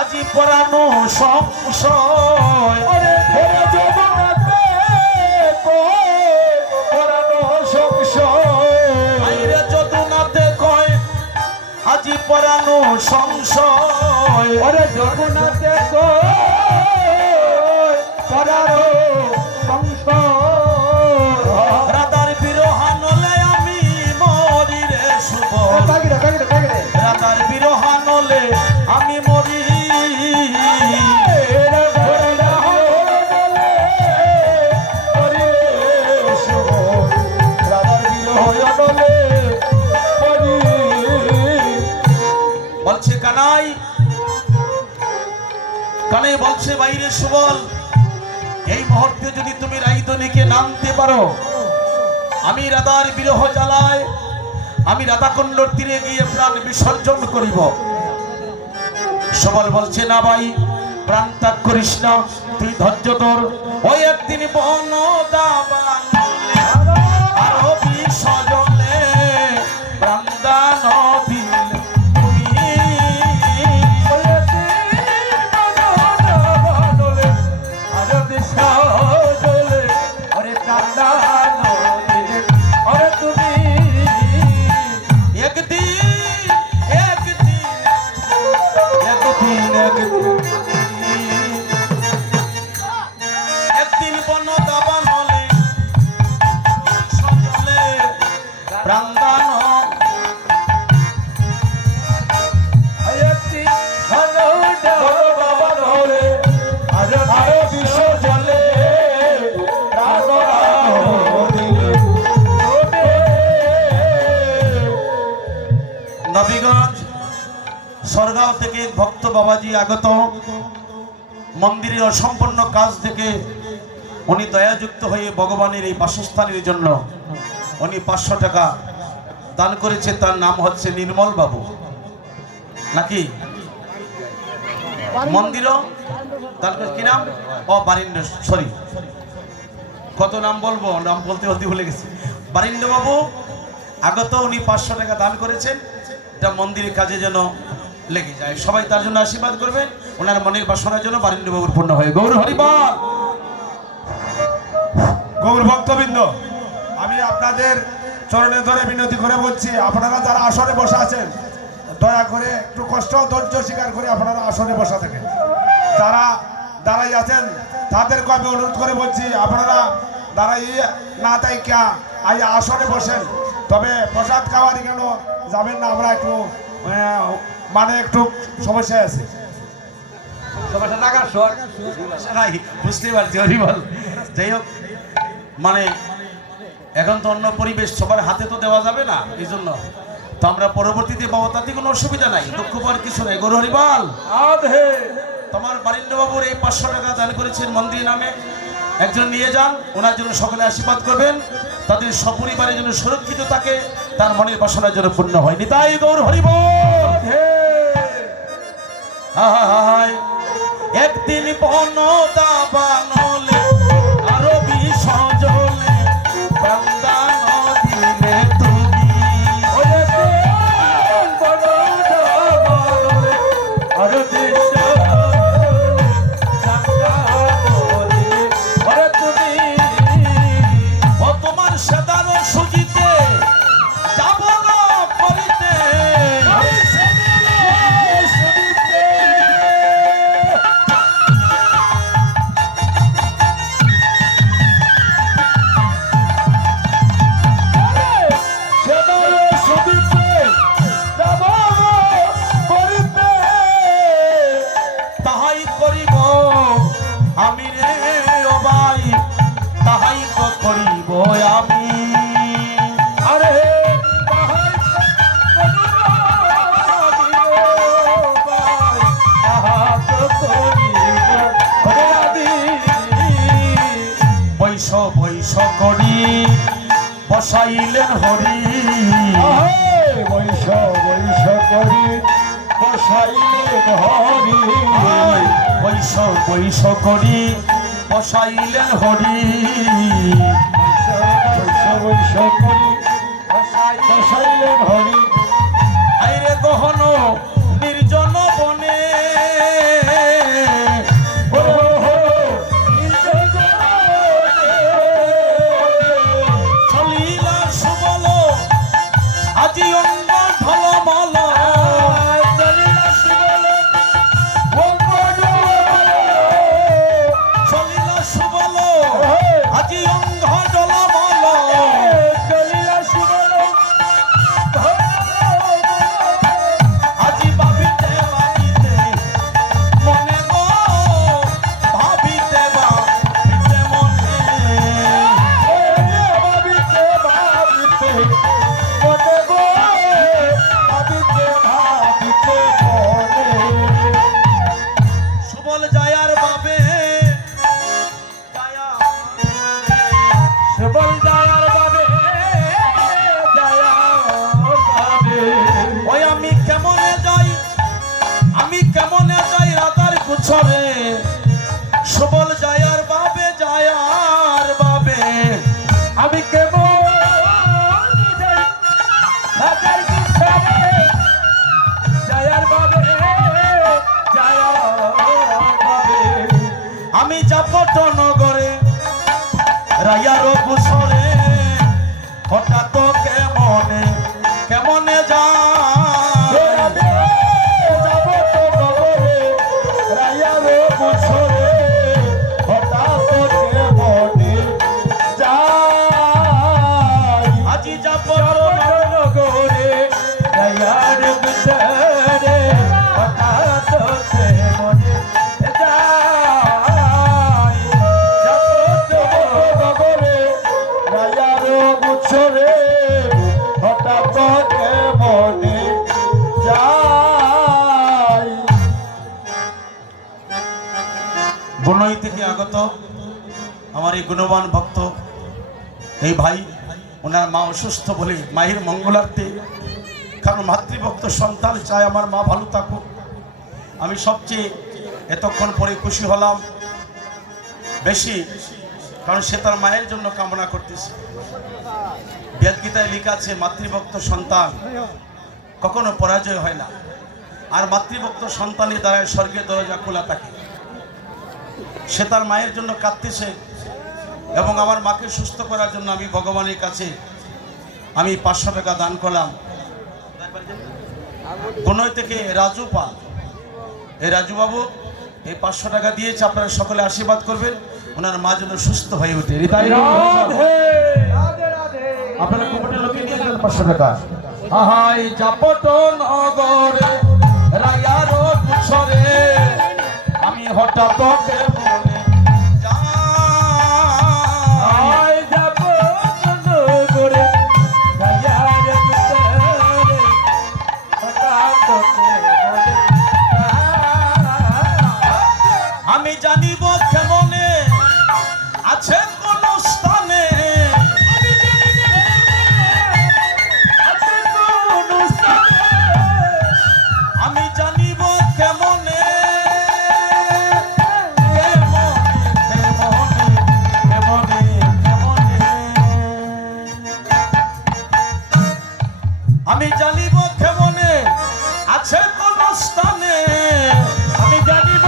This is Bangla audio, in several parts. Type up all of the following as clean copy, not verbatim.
আজি পরানো সংশয় পরানো সংশয় যদুনাথে কয় আজি পরানো সংশয় জগন্নাথে পরানো সংশয় রাধার বিরহানলে আমি মরি রে শুভ রাধার বিরহানলে আমি মরি বলছে কানাই কানাই বলছে বাইরে সুবল এই মুহূর্তে যদি তুমি রাইদনিকে নামতে পারো আমি রাধার বিরহ জ্বালায় আমি রাধাকুণ্ডর তীরে গিয়ে প্রাণ বিসর্জন করিব। সুবল বলছে না ভাই প্রাণ ত্যাগ করিস না তুই ধৈর্য ধর ওই একদিন বন দাবানলে আরো বিসর্জনে প্রাণ দান দিলে একদিন বন দাবান হলে সজলে প্রাণদান নবীগঞ্জ সরগাঁও থেকে ভক্ত বাবাজি আগত মন্দিরের অসম্পূর্ণ কাজ থেকে উনি দয়াযুক্ত হয়ে ভগবানের এই বাসস্থানের জন্য উনি 500 টাকা দান করেছে। তার নাম হচ্ছে নির্মল বাবু নাকি মন্দিরও তার কি নাম বারিন্দ সরি কত নাম বলবো নাম বলতে বলতে ভুলে গেছি বারিন্দ বাবু আগত উনি 500 টাকা দান করেছেন। এটা মন্দিরের কাজে যেন লেগে যায় সবাই তার জন্য আশীর্বাদ করবেন ওনার মনের বাসনার জন্য বারিন্দ বাবুর পূর্ণ হয়। গৌর হরিবল গৌর ভক্তবৃন্দ আমি আপনাদের চরণে ধরে বিনতি করে বলছি আপনারা যারা আসরে বসে আছেন দয়া করে একটু কষ্ট ধৈর্য স্বীকার করে আপনারা আসরে বসা থাকেন। যারা দাঁড়াই আছেন তাদেরকে আমি অনুরোধ করে বলছি আপনারা দাঁড়াই না তাই কে আসরে বসেন তবে প্রসাদ খাওয়ার কেন যাবেন না আমরা একটু মানে একটু সমস্যায় আছে বুঝতে পারছি হরিবল যাই হোক মানে এখন তো অন্য পরিবেশ সবার হাতে তো দেওয়া যাবে না এই জন্য তো আমরা পরবর্তীতে পাবো তাতে কোনো অসুবিধা নাই দুঃখ পাওয়ার কিছু নাই। গৌর হরিবল তোমার বারিন্দ বাবুর এই 500 টাকা দান করেছেন মন্দির নামে একজন নিয়ে যান ওনার জন্য সকলে আশীর্বাদ করবেন তাদের সপরিবারের জন্য সুরক্ষিত থাকে তার মনের বাসনার জন্য পূর্ণ হয়। নিতাই গৌর হরিবল একদিন বন দাবানলে আরো বিসর্জনে প্রাণদান দিলে তুমি তোমার সেদার সুজিতে যাব না করিতে তাহাই করিব আমি রে ও ভাই তাহাই তো করিব আমি আরে বৈশ বৈশ করি বসাইলেন হরি বৈশ বৈশ করি বসাইলেন হরি বৈশ বৈশ করি বসাইলেন হরি বৈশ করি বসাইলেন হরি আইরে গহন নির্জন বনে চলিলা সুবল আজি অঙ্গ ঢলমল চলিলা সুবল আজি অঙ্গ ঢলমল আজি ভাবিতে ভাবিতে মনে গো ভাবিতে ভাবিতে মনে সুবল যায়ার বাবে যায়া ওই আমি কেমনে যাই রাতার কুছরে সুবল যায়ার বাবে আমি কেমন জয়ার বাবে আমি যাপট নগরে রায়ার কুছরে হঠাৎ কেমনে যায় আজি যাপট বনই থেকে আগত আমার এই গুণবান ভক্ত এই ভাই ওনার মা অসুস্থ বলে মায়ের মঙ্গলার্থে, কারণ মাতৃভক্ত সন্তান চায় আমার মা ভালো থাকুক। আমি সবচেয়ে এতক্ষণ পরে খুশি হলাম বেশি, কারণ সে তার মায়ের জন্য কামনা করতেছে। বেদগীতায় লেখা আছে মাতৃভক্ত সন্তান কখনো পরাজয় হয় না, আর মাতৃভক্ত সন্তানের দ্বারা স্বর্গের দরজা খোলা থাকে। সে তার মায়ের জন্য কাঁদতেছে এবং আমার মাকে সুস্থ করার জন্য আমি ভগবানের কাছে আমি 500 টাকা দান করলাম। বনই থেকে রাজু পাল, এই রাজুবাবু এই 500 টাকা দিয়েছে, আপনারা সকলে আশীর্বাদ করবেন ওনার মা যেন সুস্থ হয়ে ওঠে। আপনারা কমিটির লোকে নিয়ে যান 500 টাকা। আহাই যাপট নগরে রায়ার কুছরে আমি হঠাৎ মনে যাই আমি জানিব কেমনে আছে কোন স্থানে আমি জানিব কেমনে আমি জানিব কেমনে আছে কোন স্থানে আমি জানিব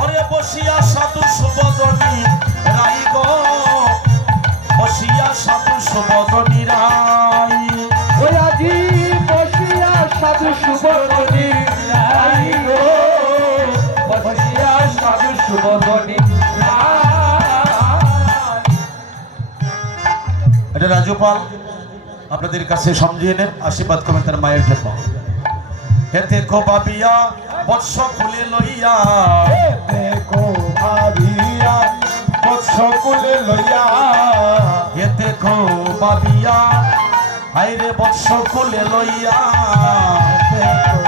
ওরে বসিয়া সাধু সুবদনী রাই গো, বসিয়া সাধু সুবদনী রাই সাধু সুবর্ণী সাধু সুবর্ণী এটা রাজুপাল আপনাদের কাছে সমঝিয়ে নেন, আশীর্বাদ করবেন তার মায়ের জন্য। হেতে কো বাবিয়া বৎস খুলে লইয়া, সকলে লইয়া হেতে কো বাবিয়া হাইরে বৎস খুলে লইয়া দেখো